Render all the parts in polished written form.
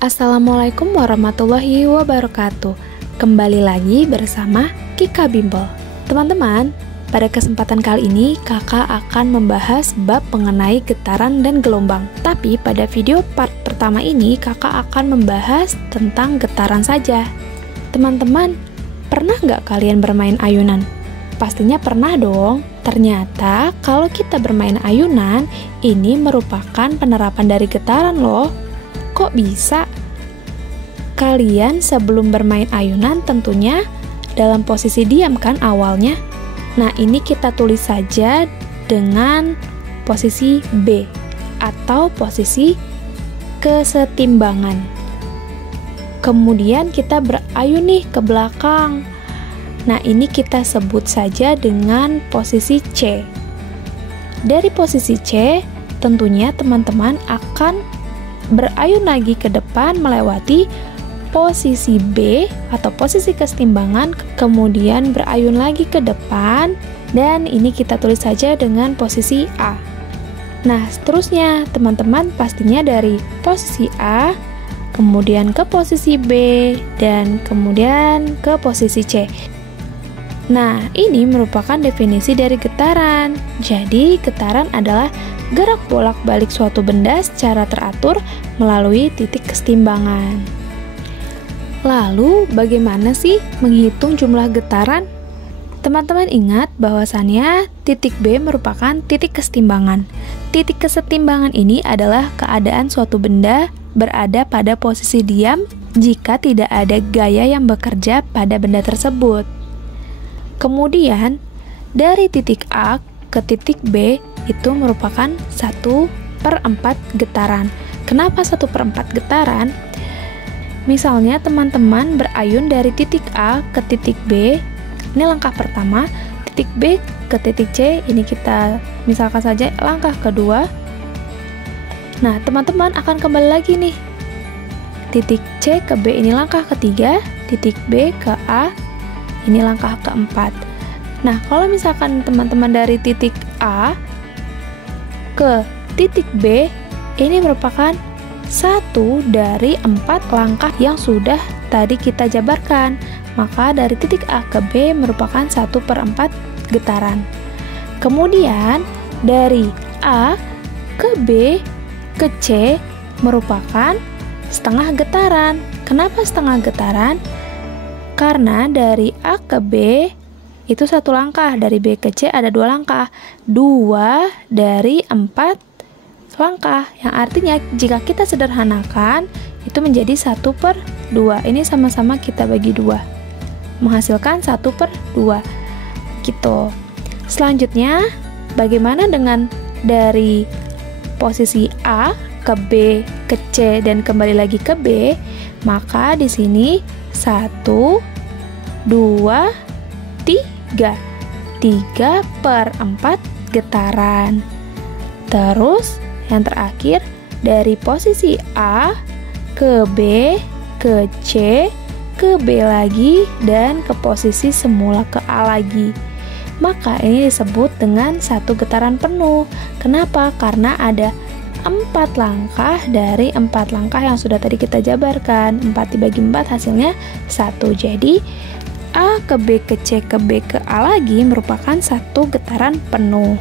Assalamualaikum warahmatullahi wabarakatuh. Kembali lagi bersama Kika Bimbel. Teman-teman, pada kesempatan kali ini kakak akan membahas bab mengenai getaran dan gelombang. Tapi pada video part pertama ini kakak akan membahas tentang getaran saja. Teman-teman, pernah nggak kalian bermain ayunan? Pastinya pernah dong. Ternyata kalau kita bermain ayunan, ini merupakan penerapan dari getaran loh. Kok bisa? Kalian sebelum bermain ayunan tentunya dalam posisi diam kan awalnya? Nah, ini kita tulis saja dengan posisi B atau posisi kesetimbangan. Kemudian kita berayun nih ke belakang. Nah, ini kita sebut saja dengan posisi C. Dari posisi C, tentunya teman-teman akan berayun lagi ke depan melewati posisi B atau posisi kesetimbangan, kemudian berayun lagi ke depan, dan ini kita tulis saja dengan posisi A. Nah, seterusnya teman-teman pastinya dari posisi A, kemudian ke posisi B, dan kemudian ke posisi C. Nah, ini merupakan definisi dari getaran. Jadi, getaran adalah gerak bolak-balik suatu benda secara teratur melalui titik kesetimbangan. Lalu, bagaimana sih menghitung jumlah getaran? Teman-teman ingat bahwasannya titik B merupakan titik kesetimbangan. Titik kesetimbangan ini adalah keadaan suatu benda berada pada posisi diam jika tidak ada gaya yang bekerja pada benda tersebut. Kemudian, dari titik A ke titik B itu merupakan 1/4 getaran. Kenapa 1/4 getaran? Misalnya teman-teman berayun dari titik A ke titik B, ini langkah pertama, titik B ke titik C, ini kita misalkan saja langkah kedua. Nah, teman-teman akan kembali lagi nih. Titik C ke B ini langkah ketiga, titik B ke A, ini langkah keempat. Nah, kalau misalkan teman-teman dari titik A ke titik B, ini merupakan 1 dari 4 langkah yang sudah tadi kita jabarkan. Maka dari titik A ke B merupakan 1/4 getaran. Kemudian dari A ke B ke C merupakan setengah getaran. Kenapa setengah getaran? Karena dari A ke B itu 1 langkah, dari B ke C ada 2 langkah. 2 dari 4 langkah, yang artinya jika kita sederhanakan itu menjadi 1/2. Ini sama-sama kita bagi 2, menghasilkan 1/2 gitu. Selanjutnya, bagaimana dengan dari posisi A ke B ke C dan kembali lagi ke B? Maka di sini 1, 2, 3 3/4 getaran. Terus yang terakhir dari posisi A ke B ke C ke B lagi dan ke posisi semula ke A lagi. Maka ini disebut dengan 1 getaran penuh. Kenapa? Karena ada 4 langkah dari 4 langkah yang sudah tadi kita jabarkan. 4 dibagi 4 hasilnya 1. Jadi A ke B ke C ke B ke A lagi merupakan 1 getaran penuh.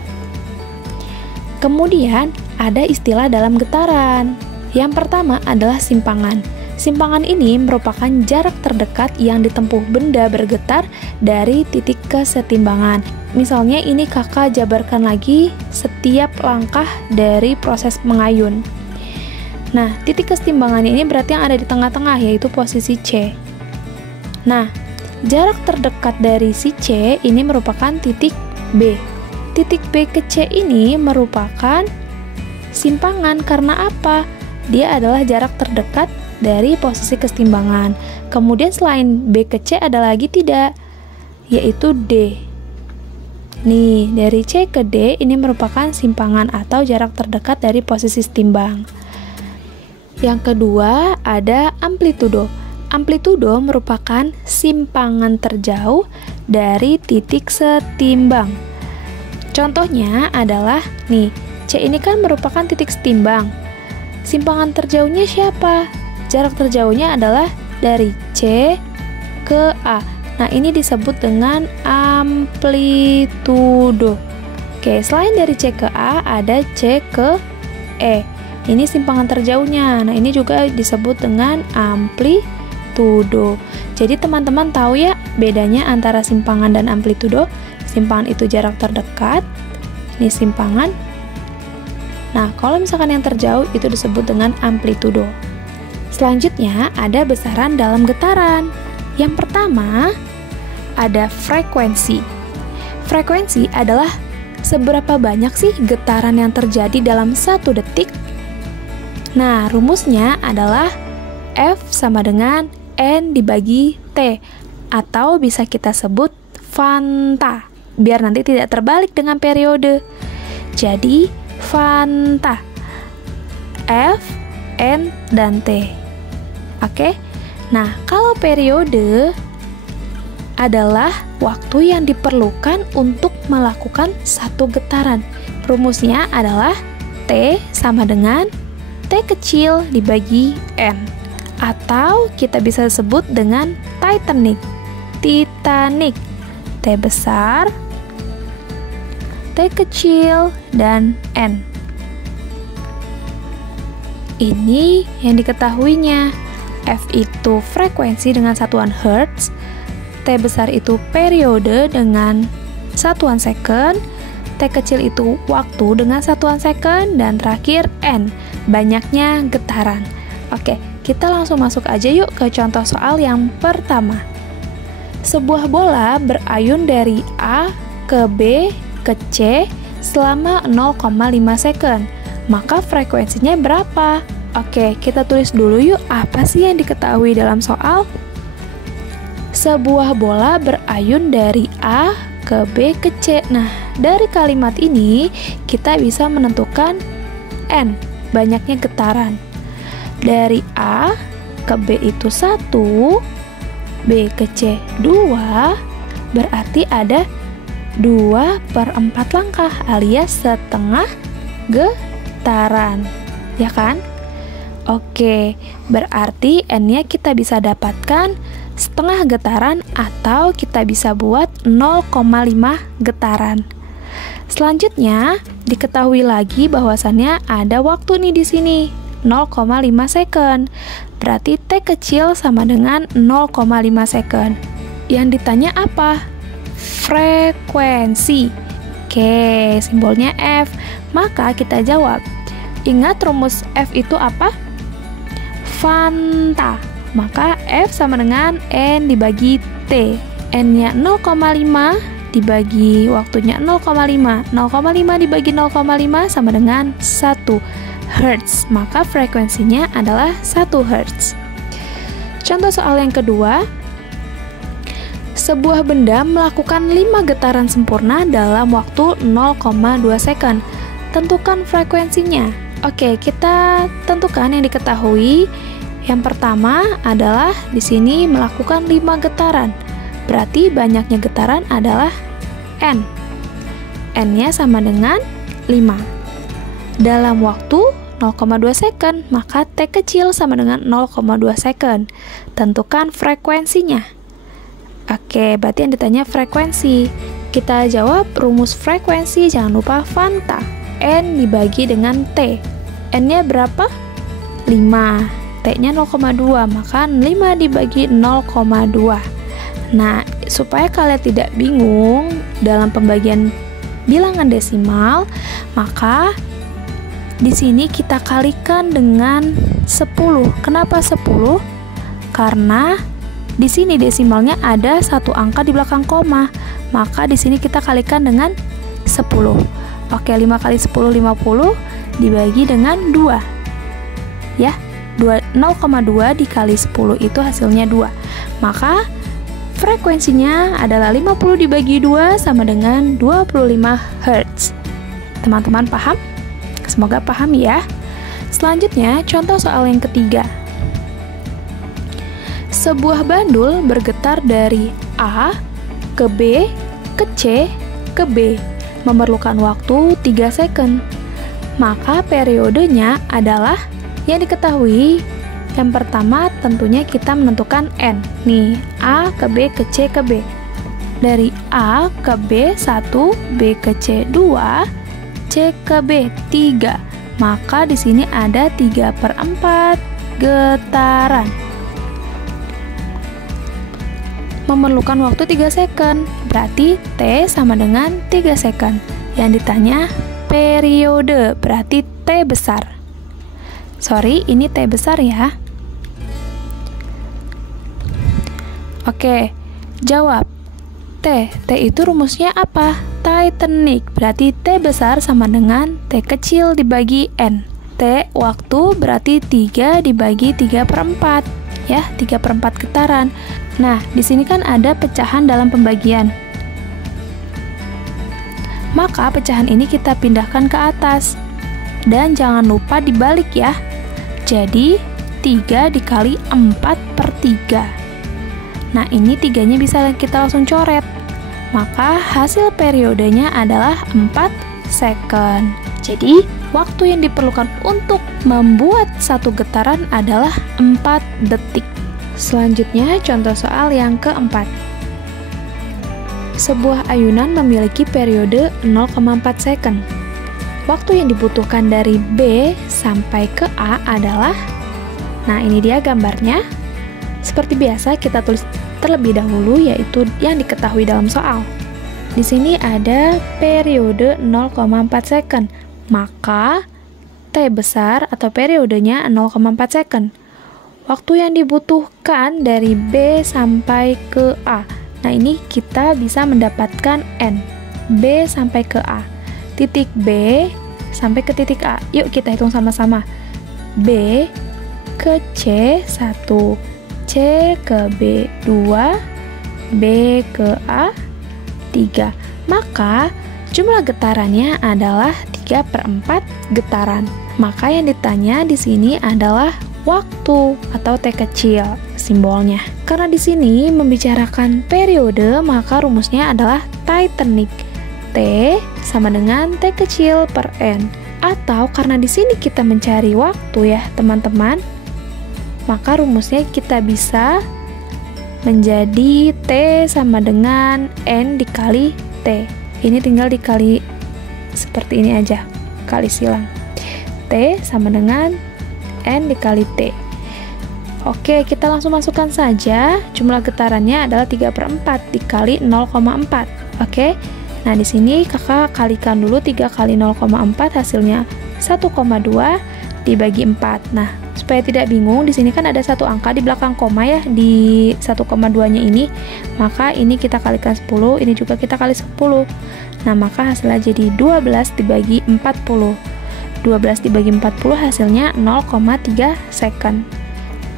Kemudian ada istilah dalam getaran. Yang pertama adalah simpangan. Simpangan ini merupakan jarak terdekat yang ditempuh benda bergetar dari titik kesetimbangan. Misalnya ini kakak jabarkan lagi setiap langkah dari proses mengayun. Nah, titik kesetimbangan ini berarti yang ada di tengah-tengah, yaitu posisi C. Nah, jarak terdekat dari si C ini merupakan titik B. Titik B ke C ini merupakan simpangan. Karena apa? Dia adalah jarak terdekat dari posisi kesetimbangan. Kemudian selain B ke C ada lagi tidak, yaitu D. Nih, dari C ke D ini merupakan simpangan atau jarak terdekat dari posisi setimbang. Yang kedua ada amplitudo. Amplitudo merupakan simpangan terjauh dari titik setimbang. Contohnya adalah nih, C ini kan merupakan titik setimbang. Simpangan terjauhnya siapa? jarak terjauhnya adalah dari C ke A. Nah, ini disebut dengan amplitudo. Oke, selain dari C ke A, ada C ke E. Ini simpangan terjauhnya. Nah, ini juga disebut dengan amplitudo. Jadi, teman-teman tahu ya bedanya antara simpangan dan amplitudo? Simpangan itu jarak terdekat, ini simpangan. Nah, kalau misalkan yang terjauh itu disebut dengan amplitudo. Selanjutnya, ada besaran dalam getaran. Yang pertama, ada frekuensi. Frekuensi adalah seberapa banyak sih getaran yang terjadi dalam 1 detik? Nah, rumusnya adalah F sama dengan N dibagi T, atau bisa kita sebut fanta, biar nanti tidak terbalik dengan periode. Jadi, fanta, F, N, dan T. Oke? Nah, kalau periode adalah waktu yang diperlukan untuk melakukan satu getaran. Rumusnya adalah T sama dengan T kecil dibagi N. Atau kita bisa sebut dengan Titanic. T besar, T kecil, dan N. Ini yang diketahuinya. F itu frekuensi dengan satuan Hertz, T besar itu periode dengan satuan second, T kecil itu waktu dengan satuan second, dan terakhir N, banyaknya getaran. Oke, kita langsung masuk aja yuk ke contoh soal yang pertama. Sebuah bola berayun dari A ke B ke C selama 0,5 second. Maka frekuensinya berapa? Oke, kita tulis dulu yuk apa sih yang diketahui dalam soal. Sebuah bola berayun dari A ke B ke C. Nah, dari kalimat ini kita bisa menentukan N, banyaknya getaran. Dari A ke B itu 1, B ke C 2, berarti ada 2/4 langkah alias setengah getaran, ya kan? Oke, berarti N-nya kita bisa dapatkan setengah getaran atau kita bisa buat 0,5 getaran. Selanjutnya, diketahui lagi bahwasannya ada waktu nih di sini, 0,5 second. Berarti T kecil sama dengan 0,5 second. Yang ditanya apa? Frekuensi. Oke, simbolnya F. Maka kita jawab. Ingat rumus F itu apa? Fanta. Maka F sama dengan N dibagi T. N-nya 0,5 dibagi waktunya 0,5. 0,5 dibagi 0,5 sama dengan 1 Hertz. Maka frekuensinya adalah 1 Hertz. Contoh soal yang kedua. Sebuah benda melakukan 5 getaran sempurna dalam waktu 0,2 second. Tentukan frekuensinya. Oke, kita tentukan yang diketahui. Yang pertama adalah di sini melakukan 5 getaran. Berarti banyaknya getaran adalah N. N-nya sama dengan 5. Dalam waktu 0,2 second, maka T kecil sama dengan 0,2 second. Tentukan frekuensinya. Oke, berarti yang ditanya frekuensi. Kita jawab rumus frekuensi, jangan lupa fanta. N dibagi dengan T. N-nya berapa? 5. T-nya 0,2, maka 5 dibagi 0,2. Nah, supaya kalian tidak bingung dalam pembagian bilangan desimal, maka di sini kita kalikan dengan 10. Kenapa 10? Karena di sini desimalnya ada satu angka di belakang koma. Maka di sini kita kalikan dengan 10. Oke, 5 kali 10 50 dibagi dengan 2. Ya. 0,2 dikali 10 itu hasilnya 2. Maka frekuensinya adalah 50 dibagi 2 sama dengan 25 Hz. Teman-teman paham? Semoga paham ya. Selanjutnya, contoh soal yang ketiga. Sebuah bandul bergetar dari A ke B ke C ke B, memerlukan waktu 3 second. Maka periodenya adalah yang diketahui Yang pertama tentunya kita menentukan N. Nih, A ke B ke C ke B. Dari A ke B 1, B ke C 2, C ke B 3. Maka di sini ada 3/4 getaran. Memerlukan waktu 3 second, berarti T sama dengan 3 second. Yang ditanya periode, berarti T besar. Sorry, ini T besar ya. Oke, jawab. T itu rumusnya apa? Titanic, berarti T besar sama dengan T kecil dibagi N. T waktu berarti 3 dibagi 3/4, ya, 3/4 getaran. Nah, di sini kan ada pecahan dalam pembagian. Maka pecahan ini kita pindahkan ke atas. Dan jangan lupa dibalik ya. Jadi, 3 dikali 4/3. Nah, ini 3-nya bisa kita langsung coret. Maka hasil periodenya adalah 4 second. Jadi, waktu yang diperlukan untuk membuat satu getaran adalah 4 detik. Selanjutnya, contoh soal yang keempat. Sebuah ayunan memiliki periode 0,4 second. Waktu yang dibutuhkan dari B sampai ke A adalah, nah ini dia gambarnya. Seperti biasa kita tulis terlebih dahulu, yaitu yang diketahui dalam soal. Di sini ada periode 0,4 second, maka T besar atau periodenya 0,4 second. Waktu yang dibutuhkan dari B sampai ke A. Nah, ini kita bisa mendapatkan N. B sampai ke A. Titik B sampai ke titik A. Yuk kita hitung sama-sama. B ke C 1, C ke B 2, B ke A 3. Maka jumlah getarannya adalah 3/4 getaran. Maka yang ditanya di sini adalah waktu atau T kecil simbolnya. Karena di sini membicarakan periode, maka rumusnya adalah Titanic. T sama dengan T kecil per N. Atau karena di sini kita mencari waktu ya, teman-teman, maka rumusnya kita bisa menjadi T sama dengan N dikali T. Ini tinggal dikali seperti ini aja, kali silang. T sama dengan N dikali T. Oke, kita langsung masukkan saja. Jumlah getarannya adalah 3/4 dikali 0,4. Oke. Nah, di sini kakak kalikan dulu 3 kali 0,4 hasilnya 1,2 dibagi 4. Nah, supaya tidak bingung, di sini kan ada satu angka di belakang koma ya, di 1,2-nya ini. Maka ini kita kalikan 10, ini juga kita kali 10. Nah, maka hasilnya jadi 12 dibagi 40. 12 dibagi 40 hasilnya 0,3 second.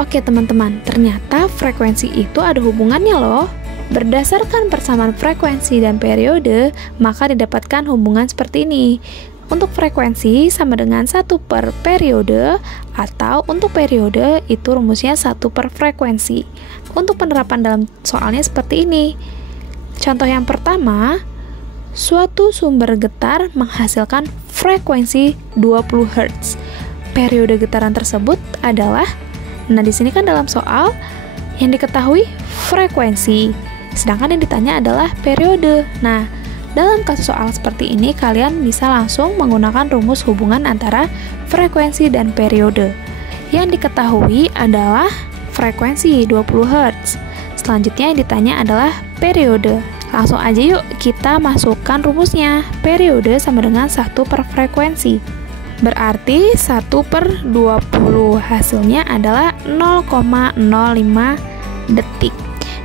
Oke teman-teman, ternyata frekuensi itu ada hubungannya loh. Berdasarkan persamaan frekuensi dan periode, maka didapatkan hubungan seperti ini. Untuk frekuensi sama dengan 1 per periode, atau untuk periode itu rumusnya 1 per frekuensi. Untuk penerapan dalam soalnya seperti ini. Contoh yang pertama, suatu sumber getar menghasilkan frekuensi 20 Hz. Periode getaran tersebut adalah, nah di sini kan dalam soal yang diketahui frekuensi, sedangkan yang ditanya adalah periode. Nah, dalam kasus soal seperti ini kalian bisa langsung menggunakan rumus hubungan antara frekuensi dan periode. Yang diketahui adalah frekuensi 20 Hz. Selanjutnya yang ditanya adalah periode. Langsung aja yuk kita masukkan rumusnya. Periode sama dengan 1 per frekuensi. Berarti 1 per 20. Hasilnya adalah 0,05 detik.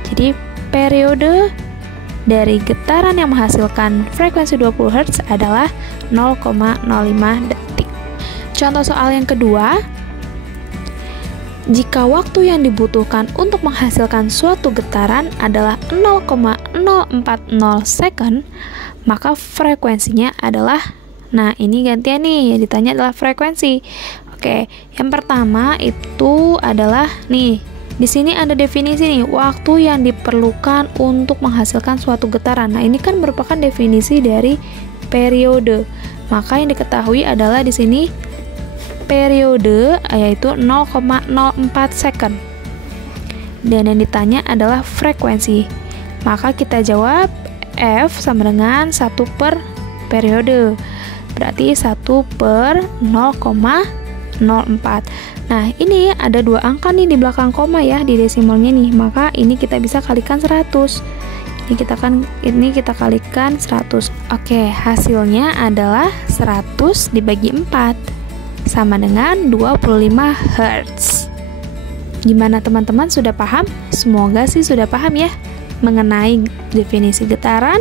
Jadi periode dari getaran yang menghasilkan frekuensi 20 Hz adalah 0,05 detik. Contoh soal yang kedua. Jika waktu yang dibutuhkan untuk menghasilkan suatu getaran adalah 0,040 second, maka frekuensinya adalah, nah ini gantian nih, yang ditanya adalah frekuensi. Oke, yang pertama itu adalah nih, di sini ada definisi nih, waktu yang diperlukan untuk menghasilkan suatu getaran. Nah, ini kan merupakan definisi dari periode. Maka yang diketahui adalah di sini periode yaitu 0,04 second. Dan yang ditanya adalah frekuensi. Maka kita jawab F sama dengan 1 per periode. Berarti 1 per 0,04. Nah, ini ada 2 angka nih di belakang koma ya, di desimalnya nih. Maka ini kita bisa kalikan 100. Ini kita kalikan 100. Oke, hasilnya adalah 100 dibagi 4 sama dengan 25 Hz. Gimana teman-teman, sudah paham? Semoga sih sudah paham ya mengenai definisi getaran,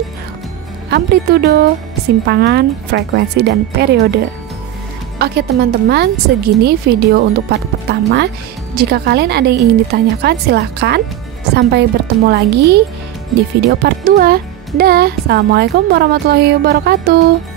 amplitudo, simpangan, frekuensi, dan periode. Oke teman-teman, segini video untuk part pertama. Jika kalian ada yang ingin ditanyakan, silahkan. Sampai bertemu lagi di video part 2. Dah, assalamualaikum warahmatullahi wabarakatuh.